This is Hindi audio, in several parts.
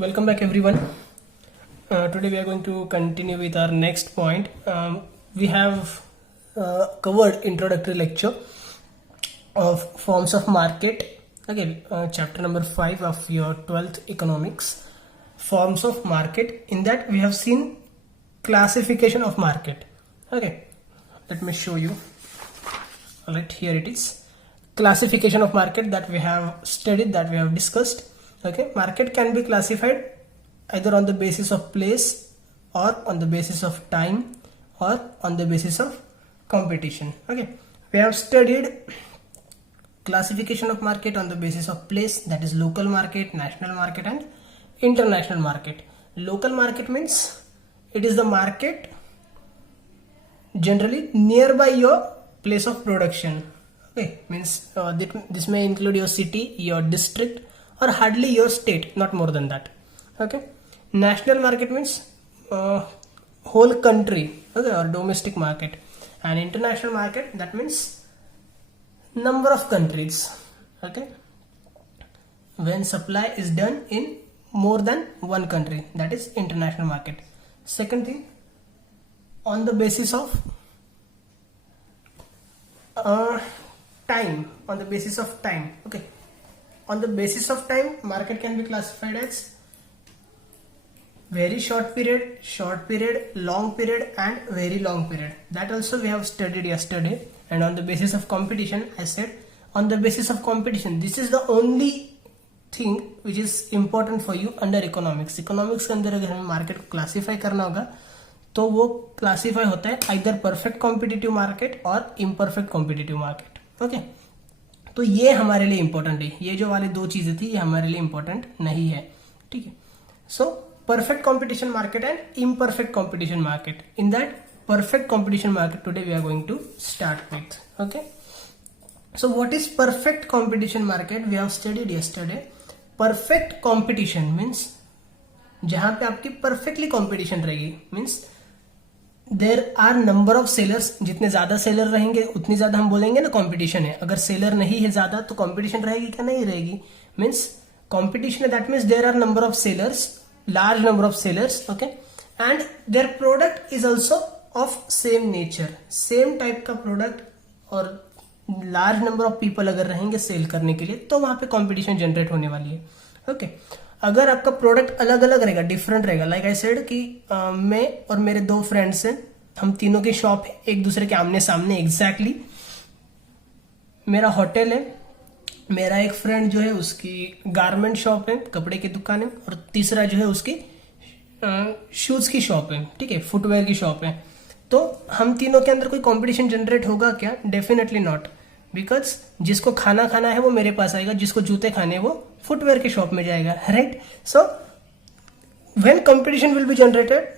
Welcome back, everyone. Today we are going to continue with our next point. We have covered introductory lecture of forms of market. Okay, chapter number 5 of your 12th economics, forms of market. In that we have seen classification of market. Okay, let me show you. All right, here it is. Classification of market that we have studied, that we have discussed. Okay, market can be classified either on the basis of place or on the basis of time or on the basis of competition. Okay, we have studied classification of market on the basis of place, that is local market, national market and international market. Local market means it is the market generally nearby your place of production. Okay, means this may include your city, your district or hardly your state, not more than that. Okay, national market means whole country, okay, or domestic market. And international market, that means number of countries. Okay, when supply is done in more than one country, that is international market. Second thing, on the basis of time, on the basis of time. Okay, on the basis of time, market can be classified as very short period, long period and very long period. That also we have studied yesterday. And on the basis of competition, I said on the basis of competition, this is the only thing which is important for you under economics. Economics के अंदर अगर हमें मार्केट को क्लासीफाई करना होगा तो वो क्लासीफाई होता है आइदर परफेक्ट कॉम्पिटिटिव मार्केट और इम्परफेक्ट कॉम्पिटिटिव मार्केट. ओके, तो ये हमारे लिए इंपॉर्टेंट है. ये जो वाली दो चीजें थी ये हमारे लिए इंपॉर्टेंट नहीं है. ठीक है. सो perfect competition market and imperfect competition market. In that perfect competition market today we are going to start with. Okay, so what is perfect competition market? We have studied yesterday. Perfect competition means जहां पे आपकी perfectly competition रहेगी, means there are number of sellers. जितने ज्यादा सेलर रहेंगे उतनी ज्यादा हम बोलेंगे ना कंपटीशन है. अगर सेलर नहीं है ज्यादा तो कंपटीशन रहेगी क्या? नहीं रहेगी. मीन्स कंपटीशन है, that means there are number of sellers, large number of sellers. Okay, and their product is also of same nature, same type का product और large number of people अगर रहेंगे सेल करने के लिए तो वहां पे कंपटीशन जनरेट होने वाली है. ओके, अगर आपका प्रोडक्ट अलग अलग रहेगा, डिफरेंट रहेगा, लाइक आई सेड कि मैं और मेरे दो फ्रेंड्स हैं, हम तीनों की शॉप है एक दूसरे के आमने सामने एग्जैक्टली. मेरा होटल है, मेरा एक फ्रेंड जो है उसकी गारमेंट शॉप है, कपड़े की दुकान है, और तीसरा जो है उसकी शूज की शॉप है. ठीक है, फुटवेयर की शॉप है. तो हम तीनों के अंदर कोई कंपटीशन जनरेट होगा क्या? डेफिनेटली नॉट, बिकॉज जिसको खाना खाना है वो मेरे पास आएगा, जिसको जूते खाने वो फुटवेयर की शॉप में जाएगा. Right. So when competition will be generated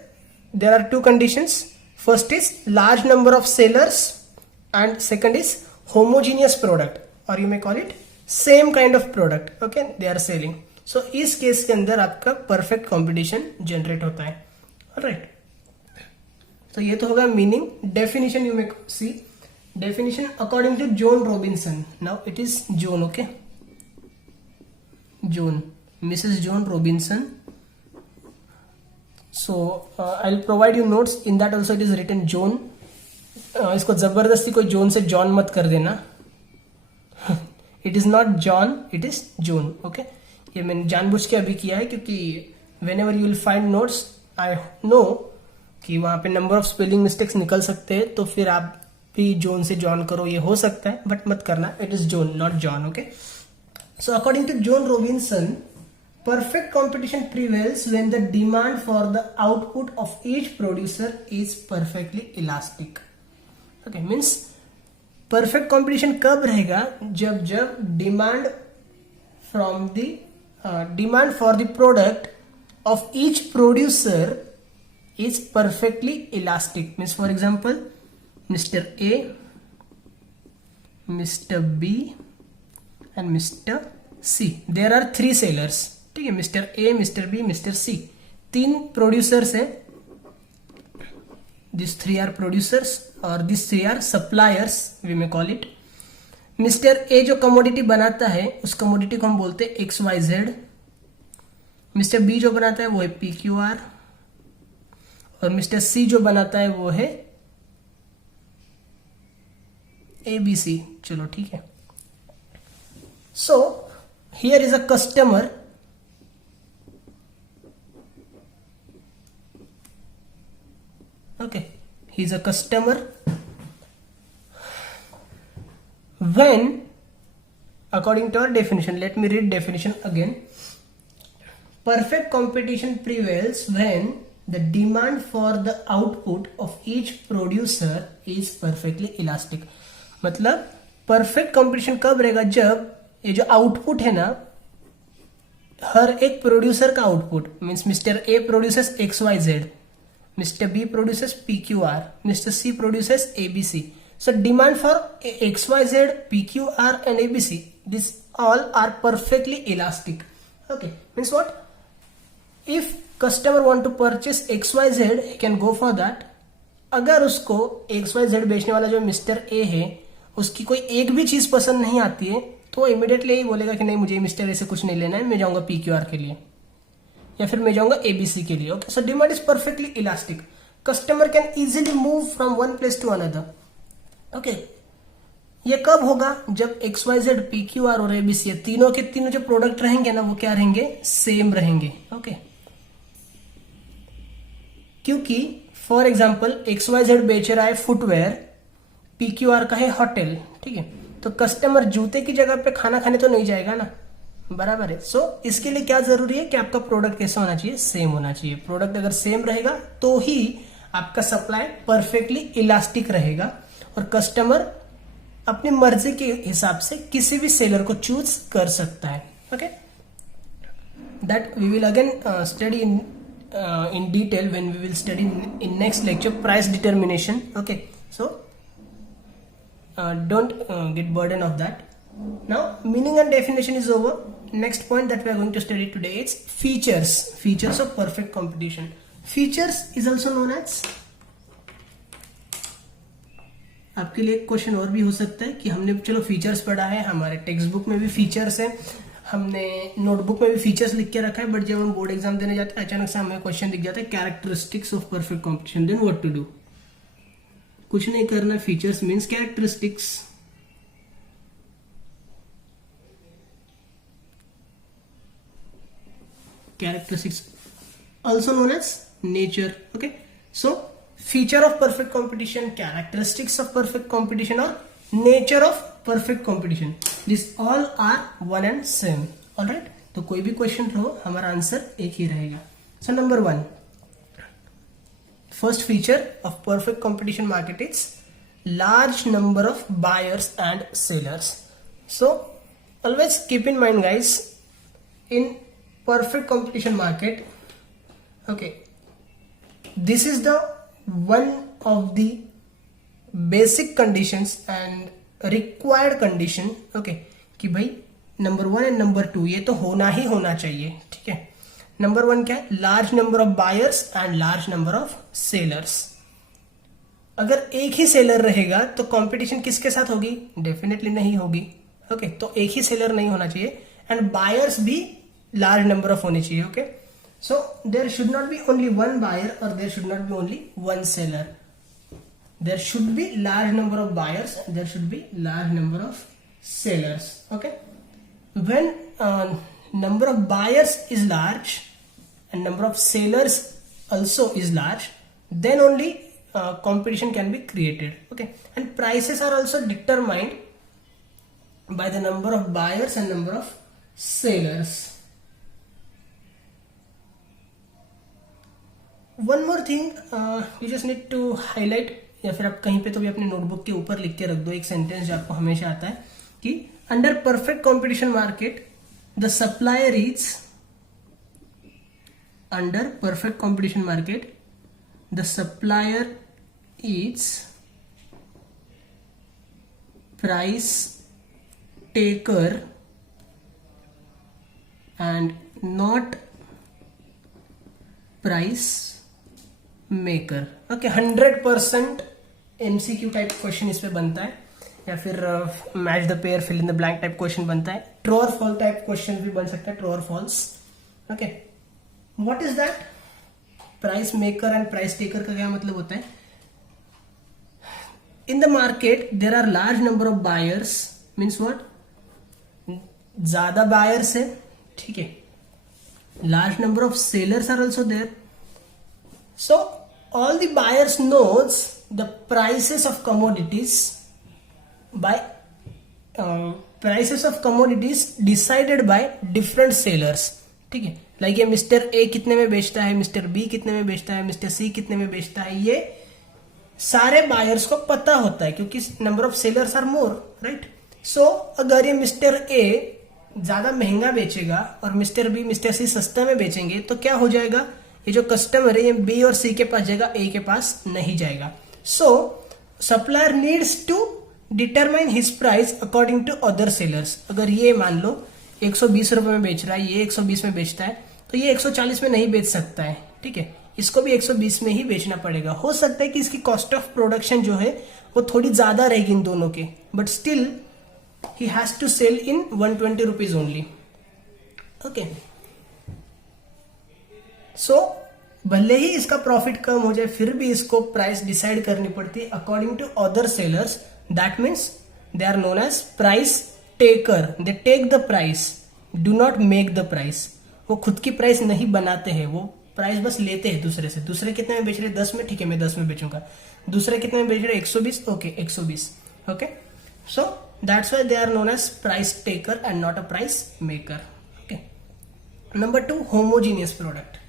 there are two conditions. First is large number of sellers and second is homogeneous product, और you may call it same kind of product. Okay, they are selling. So इस केस के अंदर आपका परफेक्ट कंपटीशन जनरेट होता है. ऑलराइट, तो ये तो होगा meaning. Definition you may see. Definition according to John Robinson. Now it is John. Okay, John, Mrs John Robinson. So I will provide you notes. In that also it is written John. इसको जबरदस्ती कोई जॉन से जॉन मत कर देना. It is not John, it is Joan. Okay, ये मैंने जानबूझ के अभी किया है क्योंकि whenever you will find notes, I know कि वहां पे नंबर ऑफ स्पेलिंग मिस्टेक्स निकल सकते हैं, तो फिर आप भी जॉन से जॉन करो, ये हो सकता है, बट मत करना. It is John, not John. Okay, so according to John Robinson, perfect competition prevails when the demand for the output of each producer is perfectly elastic. Okay, means perfect competition कब रहेगा? जब demand from the demand for the product of each producer is perfectly elastic. Means for example mister A, mister B and mister C. There are three sellers. ठीक है, mister A, mister B, mister C, तीन प्रोड्यूसर्स हैं. These three are producers or these three are suppliers, we may call it. Mister A जो कमोडिटी बनाता है उस कमोडिटी को हम बोलते हैं XYZ. मिस्टर बी जो बनाता है वो है पी क्यू आर, और मिस्टर सी जो बनाता है वो है ए बी सी। चलो ठीक है। So here is a customer, okay, he is a customer. When, according to our definition, let me read definition again. Perfect competition prevails when the demand for the output of each producer is perfectly elastic. मतलब perfect competition कब रहेगा, जब ये जो आउटपुट है ना, हर एक प्रोड्यूसर का output, means mister A producers XYZ, Mr. B produces PQR, Mr. C produces ABC. So demand for XYZ, PQR and ABC, these all are perfectly elastic. Okay, means what? If customer want to purchase XYZ, he can go for that. अगर उसको XYZ बेचने वाला जो मिस्टर ए है उसकी कोई एक भी चीज पसंद नहीं आती है तो इमीडिएटली यही बोलेगा कि नहीं, मुझे मिस्टर ए से कुछ नहीं लेना है, मैं जाऊंगा PQR के लिए या फिर मैं जाऊंगा एबीसी के लिए। Okay, so demand is perfectly elastic. Customer can easily move from one place to another. Okay, ये कब होगा, जब XYZ, PQR और ABC तीनों के तीनों जो प्रोडक्ट रहेंगे ना वो क्या रहेंगे, सेम रहेंगे। ओके, क्योंकि फॉर एग्जाम्पल XYZ बेच रहा है फुटवेयर, PQR का है होटल, ठीक है, तो कस्टमर जूते की जगह पे खाना खाने तो नहीं जाएगा ना, बराबर है। सो इसके लिए क्या जरूरी है कि आपका प्रोडक्ट कैसा होना चाहिए, सेम होना चाहिए। प्रोडक्ट अगर सेम रहेगा तो ही आपका सप्लाई परफेक्टली इलास्टिक रहेगा और कस्टमर अपनी मर्जी के हिसाब से किसी भी सेलर को चूज कर सकता है। Okay, that we will again study in detail when we will study in next lecture price determination. Okay, so don't get burden of that. Now meaning and definition is over. Next point that we are going to study today is features of perfect competition. Features is also known as, आपके लिए एक क्वेश्चन और भी हो सकता है कि हमने चलो फीचर्स पढ़ा है, हमारे टेक्स्ट बुक में भी फीचर्स है, हमने नोटबुक में भी फीचर्स लिख के रखा है, बट जब हम बोर्ड एग्जाम देने जाते हैं अचानक से हमें क्वेश्चन दिख जाता है characteristics of perfect competition, then what to do. कुछ नहीं करना, features means characteristics. Characteristics also known as nature. Okay, so feature of perfect competition, characteristics of perfect competition, or nature of perfect competition, these all are one and same. All right, तो कोई भी क्वेश्चन रहो हमारा आंसर एक ही रहेगा। So number 1, first feature of perfect competition market is large number of buyers and sellers. So always keep in mind guys, in perfect competition market, okay, this is the one of the basic conditions and required condition, okay, कि भाई नंबर 1 एंड नंबर 2 ये तो होना ही होना चाहिए, ठीक है। नंबर 1 क्या है, large number of buyers and large number of sellers. अगर एक ही सेलर रहेगा तो कंपटीशन किसके साथ होगी, डेफिनेटली नहीं होगी। ओके, तो एक ही सेलर नहीं होना चाहिए एंड बायर्स भी large number of होने चाहिए। okay, so there should not be only one buyer or there should not be only one seller, there should be large number of buyers, there should be large number of sellers। okay, when number of buyers is large and number of sellers also is large, then only competition can be created। okay, and prices are also determined by the number of buyers and number of sellers। One more thing you just need to highlight, या फिर आप कहीं पे तो भी अपने नोटबुक के ऊपर लिख के रख दो एक सेंटेंस जो आपको हमेशा आता है कि under perfect competition market the supplier is, under perfect competition market the supplier is price taker and not price maker. Okay, 100% MCQ type question इस पे बनता है, या फिर match the pair fill in the blank type question बनता है। ट्रू और फॉल्स टाइप क्वेश्चन भी बन सकता है, ट्रू और false. Okay, what is that? Price maker and price taker का क्या मतलब होता है? In the market there are large number of buyers, means what? ज्यादा बायर्स है, ठीक है. Large number of sellers are also there. So all the buyers knows the prices of commodities by prices of commodities decided by different sellers. ठीक है, लाइक ये मिस्टर ए कितने में बेचता है, मिस्टर बी कितने में बेचता है, मिस्टर सी कितने में बेचता है, ये सारे बायर्स को पता होता है क्योंकि number of sellers are more, right. So अगर ये मिस्टर ए ज्यादा महंगा बेचेगा और मिस्टर बी मिस्टर सी सस्ता में बेचेंगे तो क्या हो जाएगा? ये जो कस्टमर है ये बी और सी के पास जाएगा, ए के पास नहीं जाएगा. So supplier needs to determine his price according to other sellers. अगर ये मान लो 120 रुपए में बेच रहा है, ये 120 में बेचता है, तो ये 140 में नहीं बेच सकता है, ठीक है. इसको भी 120 में ही बेचना पड़ेगा. हो सकता है कि इसकी कॉस्ट ऑफ प्रोडक्शन जो है वो थोड़ी ज्यादा रहेगी इन दोनों के, but still he has to sell in 120 rupees only. Okay, so भले ही इसका प्रॉफिट कम हो जाए फिर भी इसको प्राइस डिसाइड करनी पड़ती है according to other sellers. That means they are known as price taker. They take the price, do not make the price. वो खुद की प्राइस नहीं बनाते हैं, वो प्राइस बस लेते हैं दूसरे से. दूसरे कितने में बेच रहे? 10 में, ठीक है मैं 10 में बेचूंगा. दूसरे कितने में बेच रहे? 120, okay 120. Okay, so that's why they are known as price taker and not a price maker. Okay, number 2, homogeneous product.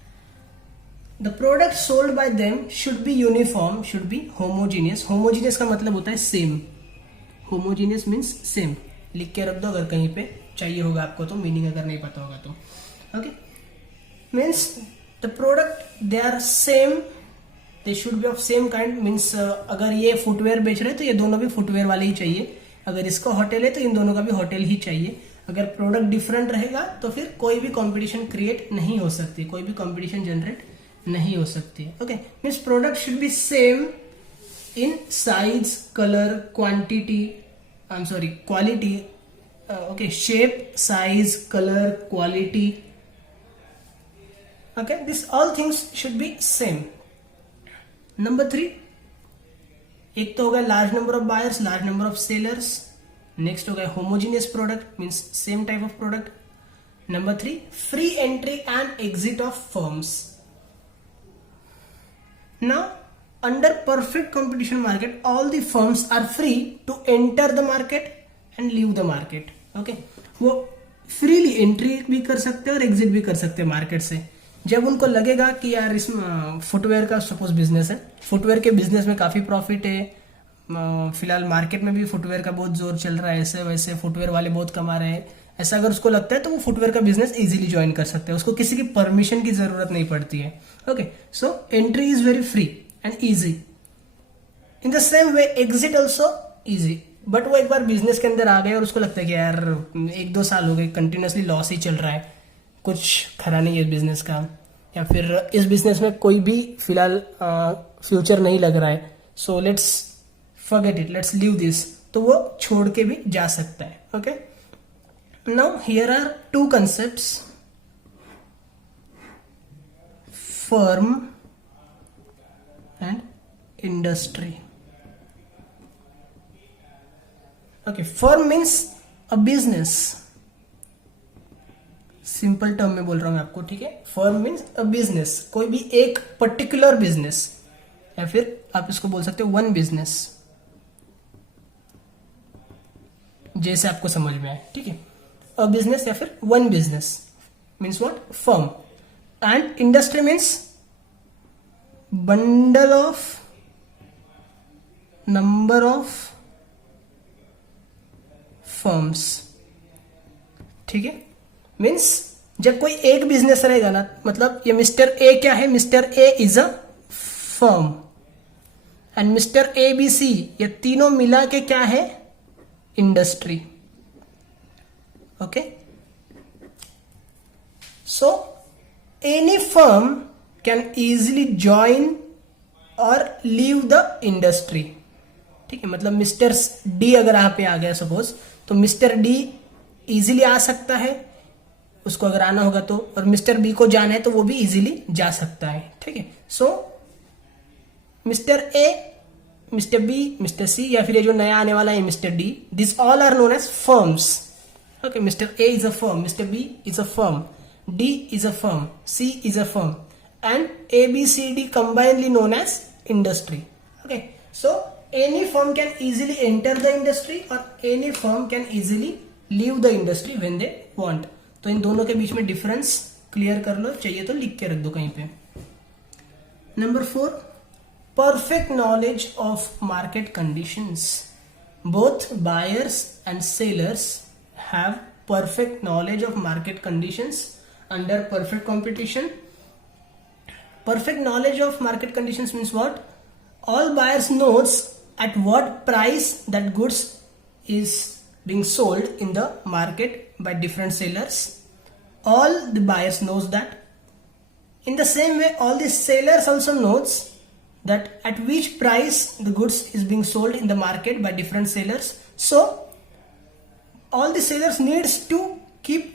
The product sold by them should be uniform, should be homogeneous. Homogeneous का मतलब होता है same. Homogeneous means same. लिख के रख दो अगर कहीं पे चाहिए होगा आपको तो, मीनिंग अगर नहीं पता होगा तो. Okay, means the product they are same, they should be of same kind. means अगर ये फुटवेयर बेच रहे हैं तो ये दोनों भी फुटवेयर वाले ही चाहिए. अगर इसका होटल है तो इन दोनों का भी होटल ही चाहिए. अगर प्रोडक्ट डिफरेंट रहेगा तो फिर कोई भी कंपटीशन क्रिएट नहीं हो सकती, कोई भी कंपटीशन जनरेट नहीं हो सकती. Okay, means product should be same in size, colour, quantity, I am sorry quality, okay, shape, size, colour, quality. Okay, this all things should be same. Number 3, एक तो हो गया large number of buyers, large number of sellers. Next हो गया homogeneous product, means same type of product. Number 3, free entry and exit of firms. Now, under perfect competition market, all the firms are free to enter the market and leave the market. Okay, वो freely entry भी कर सकते हैं और exit भी कर सकते हैं मार्केट से. जब उनको लगेगा कि यार इस फुटवेयर का सपोज बिजनेस है, फुटवेयर के बिजनेस में काफी प्रॉफिट है, फिलहाल मार्केट में भी फुटवेयर का बहुत जोर चल रहा है, ऐसे वैसे फुटवेयर वाले बहुत कमा रहे हैं, ऐसा अगर उसको लगता है तो वो फुटवेयर का बिजनेस इजीली ज्वाइन कर सकते हैं. उसको किसी की परमिशन की जरूरत नहीं पड़ती है. Okay, so entry is very free and easy. In the same way exit also easy. But वो एक बार बिजनेस के अंदर आ गए और उसको लगता है कि यार 1-2 साल हो गए कंटिन्यूसली लॉस ही चल रहा है, कुछ खरा नहीं है बिजनेस का, या फिर इस बिजनेस में कोई भी फिलहाल फ्यूचर नहीं लग रहा है, so let's forget it, let's leave this, तो वो छोड़ के भी जा सकता है. Okay, now here are 2 concepts, firm and industry. Okay, firm means a business. Simple term में बोल रहा हूं मैं आपको, ठीक है. फर्म मीन्स अ बिजनेस, कोई भी एक पर्टिकुलर बिजनेस, या फिर आप इसको बोल सकते हो वन बिजनेस, जैसे आपको समझ में आए, ठीक है. अ बिजनेस या फिर one business means what? Firm. And industry means bundle of number of firms, ठीक है. मीन्स जब कोई एक बिजनेस रहेगा ना, मतलब ये मिस्टर ए क्या है? Mister A is a firm and mister A B C, ये तीनों मिला के क्या है? Industry. Okay, so any firm can easily join और लीव द इंडस्ट्री, ठीक है. मतलब मिस्टर डी अगर यहाँ पे आ गया सपोज, तो मिस्टर डी इजिली आ सकता है उसको अगर आना होगा तो, और मिस्टर बी को जाना है तो वो भी इजीली जा सकता है, ठीक है। So mister A, mister B, mister C, या फिर ये जो नया आने वाला है mister D, this all are known as firms. Okay, mister A is a firm, mister B is a firm, D is a firm, C is a firm, and A, B, C, D combinedly known as industry. Okay, so any firm can easily enter the industry or any firm can easily leave the industry when they want. तो इन दोनों के बीच में डिफरेंस क्लियर कर लो, चाहिए तो लिख के रख दो कहीं पे। Number 4, perfect knowledge of market conditions. Both buyers and sellers have perfect knowledge of market conditions under perfect competition. Perfect knowledge of market conditions means what? All buyers knows at what price that goods is being sold in the market by different sellers. All the buyers knows that. In the same way, all the sellers also knows that at which price the goods is being sold in the market by different sellers. So all the sellers needs to keep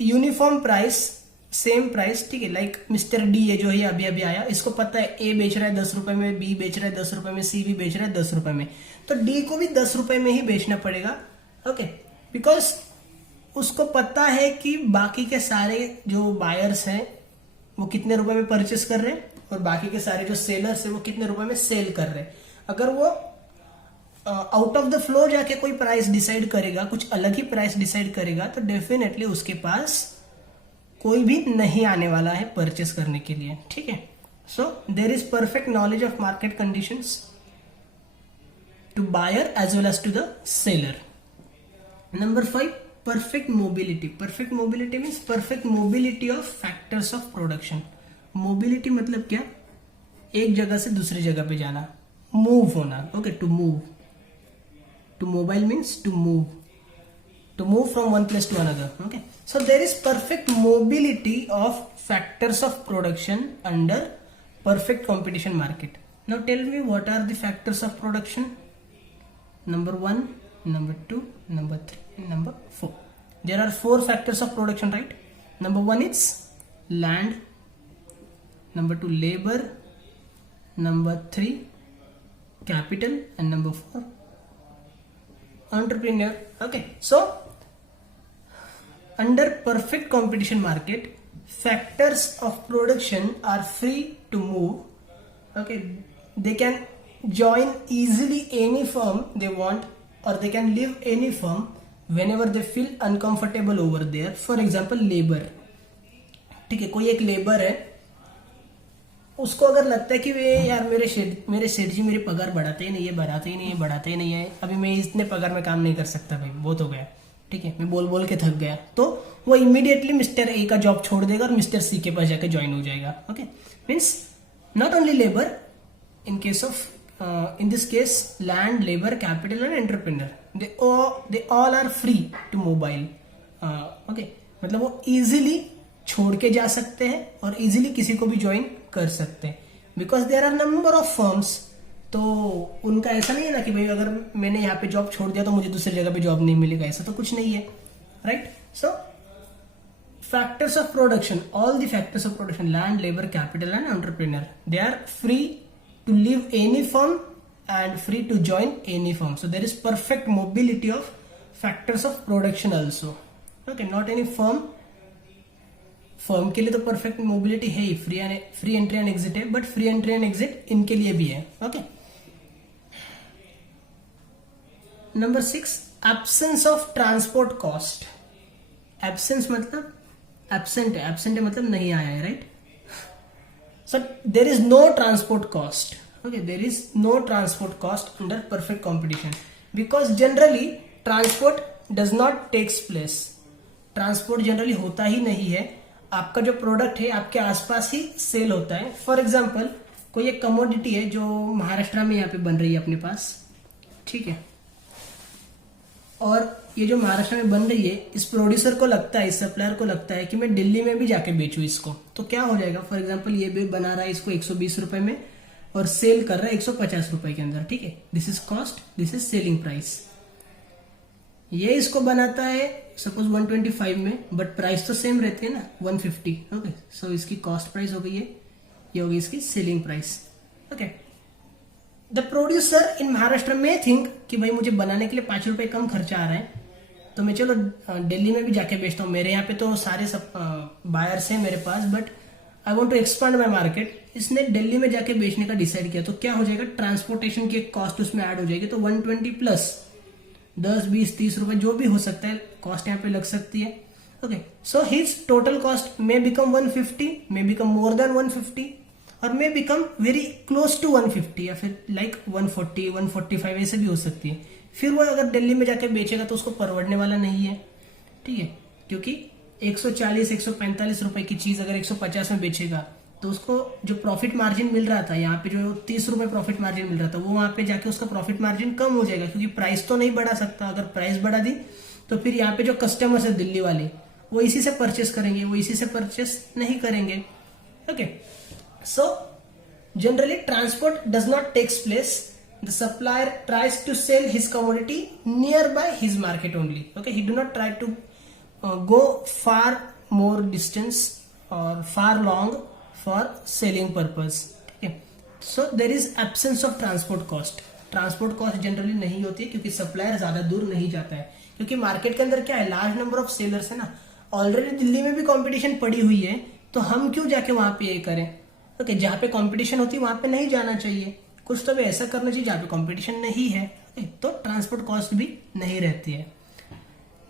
uniform price, same price, ठीक है। लाइक मिस्टर डी ये जो है अभी अभी आया, इसको पता है ए बेच रहा है 10 रुपए में, बी बेच रहा है 10 रुपए में, सी भी बेच रहा है 10 रुपए में, तो डी को भी 10 रुपए में ही बेचना पड़ेगा। ओके, बिकॉज उसको पता है कि बाकी के सारे जो बायर्स हैं वो कितने रुपए में परचेस कर रहे हैं और बाकी के सारे जो सेलर्स हैं वो कितने रुपए में सेल कर रहे हैं। अगर वो आउट ऑफ द फ्लो जाके कोई प्राइस डिसाइड करेगा, कुछ अलग ही प्राइस डिसाइड करेगा, तो डेफिनेटली उसके पास कोई भी नहीं आने वाला है परचेस करने के लिए, ठीक है। So there is perfect knowledge of market conditions to buyer as well as to the seller. Number 5, perfect mobility. Perfect mobility means perfect mobility of factors of production. Mobility मतलब क्या? एक जगह से दूसरी जगह पे जाना, मूव होना। Okay, to move, to mobile means to move, to move from one place to another. Okay, so there is perfect mobility of factors of production under perfect competition market. Now tell me, what are the factors of production? Number 1, number 2, number 3, number 4. There are 4 factors of production, right? Number 1 is land, number 2 labor, number 3 capital, and number 4 entrepreneur. Okay, so under perfect competition market, factors of production are free to move. Okay, they can join easily any firm they want, or they can leave any firm whenever they feel uncomfortable over there. For example, labor, ठीक है, कोई एक लेबर है, उसको अगर लगता है कि वे यार मेरे सेठ जी मेरी पगार बढ़ाते ही नहीं है, बढ़ाते ही नहीं है, बढ़ाते ही नहीं है, अभी मैं इतने पगार में काम नहीं कर सकता भाई, बहुत हो गया, ठीक है, मैं बोल बोल के थक गया, तो वो इमीडिएटली मिस्टर ए का जॉब छोड़ देगा और मिस्टर सी के पास जाके ज्वाइन हो जाएगा। Okay, means not only labour, in case of in this case land, labour, capital and entrepreneur, they all are free to mobile. Okay, मतलब वो इजीली छोड़ के जा सकते हैं और इजीली किसी को भी ज्वाइन कर सकते हैं, because there are number of firms. तो उनका ऐसा नहीं है ना कि भाई अगर मैंने यहाँ पे जॉब छोड़ दिया तो मुझे दूसरी जगह पे जॉब नहीं मिलेगा, ऐसा तो कुछ नहीं है, right. So factors of production, all the factors of production, land, labour, capital and entrepreneur, they are free to leave any firm and free to join any firm. So there is perfect mobility of factors of production also. Okay, not any firm. Firm के लिए तो परफेक्ट मोबिलिटी है ही, फ्री एंट्री एंड एग्जिट है, but free entry and exit इनके लिए भी है. Okay. Number 6, absence of transport cost. Absence मतलब एब्सेंट है, एब्सेंट है मतलब नहीं आया है, right. So there is no transport cost. Okay, there is no transport cost under perfect competition because generally transport does not takes place. Transport generally होता ही नहीं है, आपका जो प्रोडक्ट है आपके आसपास ही सेल होता है. फॉर एग्जाम्पल कोई एक कमोडिटी है जो महाराष्ट्र में यहाँ पे बन रही है अपने पास, ठीक है, और ये जो महाराष्ट्र में बन रही है, इस प्रोड्यूसर को लगता है, इस सप्लायर को लगता है कि मैं दिल्ली में भी जाके बेचूं इसको, तो क्या हो जाएगा. फॉर एग्जाम्पल ये भी बना रहा है इसको 120 रुपए में और सेल कर रहा है 150 रुपए के अंदर, ठीक है. This is cost, this is selling price. ये इसको बनाता है सपोज 125 में, बट प्राइस तो सेम रहती है ना 150. ओके, सो इसकी कॉस्ट प्राइस हो गई है, ये होगी इसकी selling price. Okay, the producer in Maharashtra में थिंक कि भाई मुझे बनाने के लिए 5 रुपए कम खर्चा आ रहा है, तो मैं चलो दिल्ली में भी जाके बेचता हूँ. मेरे यहाँ पे तो सारे सब बायर्स हैं मेरे पास, but I want to expand my market. इसने दिल्ली में जाके बेचने का डिसाइड किया, तो क्या हो जाएगा, ट्रांसपोर्टेशन की एक कॉस्ट उसमें ऐड हो जाएगी. तो 120 प्लस 10, 20, 30 रुपए जो भी हो सकता है कॉस्ट यहाँ पे लग सकती है. Okay, so his total cost may become 150, may become more than 150, और may become very close to 150, या फिर लाइक 140, 145 ऐसे भी हो सकती है. फिर वो अगर दिल्ली में जाके बेचेगा तो उसको परवड़ने वाला नहीं है. ठीक है, क्योंकि 140, 145 रुपए की चीज अगर 150 में बेचेगा तो उसको जो प्रॉफिट मार्जिन मिल रहा था यहाँ पे, जो 30 रुपए प्रॉफिट मार्जिन मिल रहा था, वो वहां पे जाके उसका प्रॉफिट मार्जिन कम हो जाएगा, क्योंकि प्राइस तो नहीं बढ़ा सकता. अगर प्राइस बढ़ा दी तो फिर यहाँ पे जो कस्टमर्स है दिल्ली वाले, वो इसी से परचेस करेंगे, वो इसी से परचेस नहीं करेंगे. Okay, so generally transport does not takes place. The supplier tries to sell his commodity nearby his market only. Okay, he do not try to go far more distance or far long for selling purpose. Okay, so there is absence of transport cost. Transport cost generally नहीं होती है, क्योंकि सप्लायर ज्यादा दूर नहीं जाता है, क्योंकि मार्केट के अंदर क्या है, लार्ज नंबर ऑफ सेलर्स है ना. ऑलरेडी दिल्ली में भी कंपटीशन पड़ी हुई है, तो हम क्यों जाके वहां पे ये करें. ओके, जहां पे कंपटीशन होती है वहां पे नहीं जाना चाहिए. कुछ तो भी ऐसा करना चाहिए जहां पे कंपटीशन नहीं है, तो ट्रांसपोर्ट कॉस्ट भी नहीं रहती है.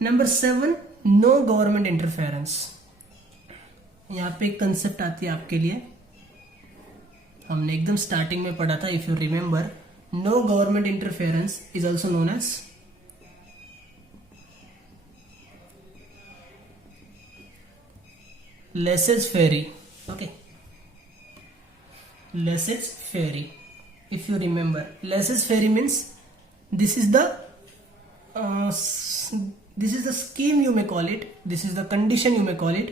Number 7, no government interference. यहाँ पे एक कंसेप्ट आती है आपके लिए, हमने एकदम स्टार्टिंग में पढ़ा था, if you remember. No government interference is also known as laissez-faire. Okay, laissez-faire. If you remember, laissez-faire means this is the scheme, you may call it, this is the condition, you may call it,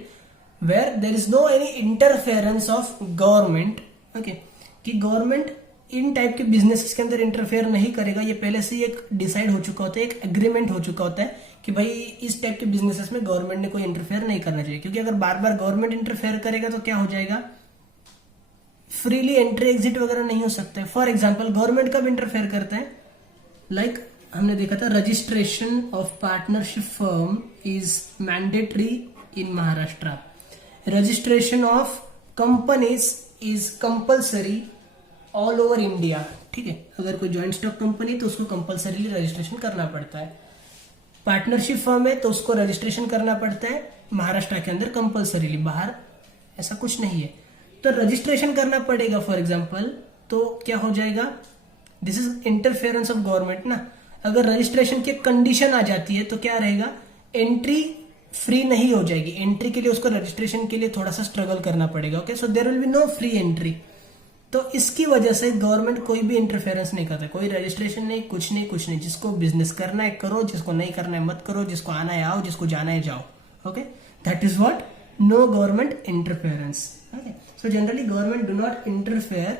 where there is no any interference of government. Okay, कि गवर्नमेंट इन टाइप के बिजनेसेस के अंदर इंटरफेयर नहीं करेगा. ये पहले से ही एक डिसाइड हो चुका होता है, एक एग्रीमेंट हो चुका होता है कि भाई इस टाइप के बिजनेसेस में गवर्नमेंट ने कोई इंटरफेयर नहीं करना चाहिए. क्योंकि अगर बार बार गवर्नमेंट इंटरफेयर करेगा तो क्या हो जाएगा, फ्रीली एंट्री एग्जिट वगैरह नहीं हो सकता है. फॉर एग्जाम्पल, गवर्नमेंट कब इंटरफेयर करता है, लाइक हमने देखा था, registration of partnership firm is mandatory in Maharashtra. Registration of companies is compulsory all over India. ठीक है, अगर कोई ज्वाइंट स्टॉक कंपनी तो उसको कंपल्सरीली रजिस्ट्रेशन करना पड़ता है. पार्टनरशिप फर्म है तो उसको रजिस्ट्रेशन करना पड़ता है महाराष्ट्र के अंदर कंपल्सरीली, बाहर ऐसा कुछ नहीं है. तो रजिस्ट्रेशन करना पड़ेगा. फॉर एग्जाम्पल, तो क्या हो जाएगा, this is interference of government ना. अगर रजिस्ट्रेशन की कंडीशन आ जाती है तो क्या रहेगा, एंट्री फ्री नहीं हो जाएगी. एंट्री के लिए उसको रजिस्ट्रेशन के लिए थोड़ा सा स्ट्रगल करना पड़ेगा. Okay, so there will be no free entry. तो इसकी वजह से गवर्नमेंट कोई भी इंटरफेरेंस नहीं करता, कोई रजिस्ट्रेशन नहीं, कुछ नहीं. जिसको बिजनेस करना है करो, जिसको नहीं करना है मत करो, जिसको आना है आओ, जिसको जाना है जाओ. Okay, that is what no government interference. Okay, so generally government do not interfere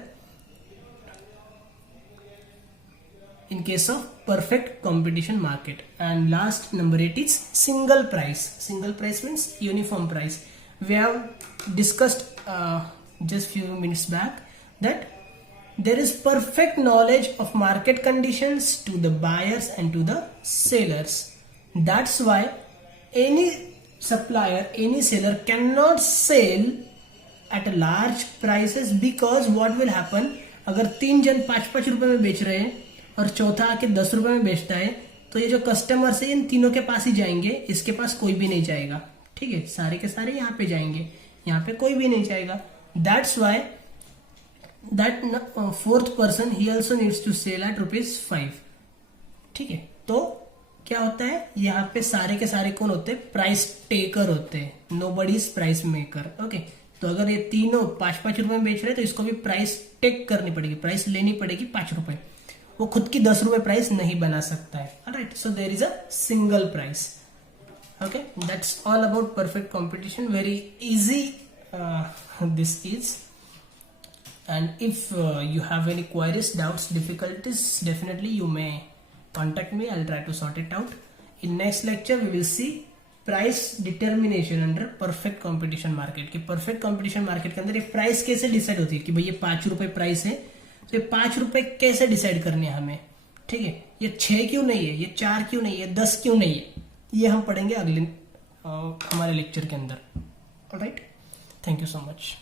in case of perfect competition market. And last, number 8 is single price. Single price means uniform price. We have discussed just few minutes back that there is perfect knowledge of market conditions to the buyers and to the sellers. That's why any supplier, any seller cannot sell at a large prices, because what will happen, अगर 3 जन 5-5 रुपए में बेच रहे हैं और चौथा आके 10 रुपए में बेचता है, तो ये जो कस्टमर्स है इन तीनों के पास ही जाएंगे, इसके पास कोई भी नहीं जाएगा. ठीक है, सारे के सारे यहाँ पे जाएंगे, यहाँ पे कोई भी नहीं जाएगा. That's why that fourth person he also needs to sell at ₹5. ठीक है, तो क्या होता है, यहाँ पे सारे के सारे कौन होते हैं, प्राइस टेकर होते हैं, nobody is price maker. Okay, तो अगर ये तीनों 5-5 रुपए में बेच रहे हैं तो इसको भी प्राइस टेक करनी पड़ेगी, प्राइस लेनी पड़ेगी 5 रुपए. वो खुद की 10 रुपए प्राइस नहीं बना सकता है. Alright, so there is a single price. Okay, that's all about perfect competition. Very easy this is. And if you have any queries, doubts, difficulties, definitely you may contact me. I'll try to sort it out. In next lecture we will see price determination under perfect competition market. कि परफेक्ट कंपटीशन मार्केट के अंदर ये प्राइस कैसे डिसाइड होती है कि भाई ये 5 रुपए प्राइस है, तो ये 5 रुपए कैसे डिसाइड करने हैं हमें, ठीक है। ये 6 क्यों नहीं है, ये 4 क्यों नहीं है, 10 क्यों नहीं है, ये हम पढ़ेंगे अगले हमारे लेक्चर के अंदर। Alright, thank you so much.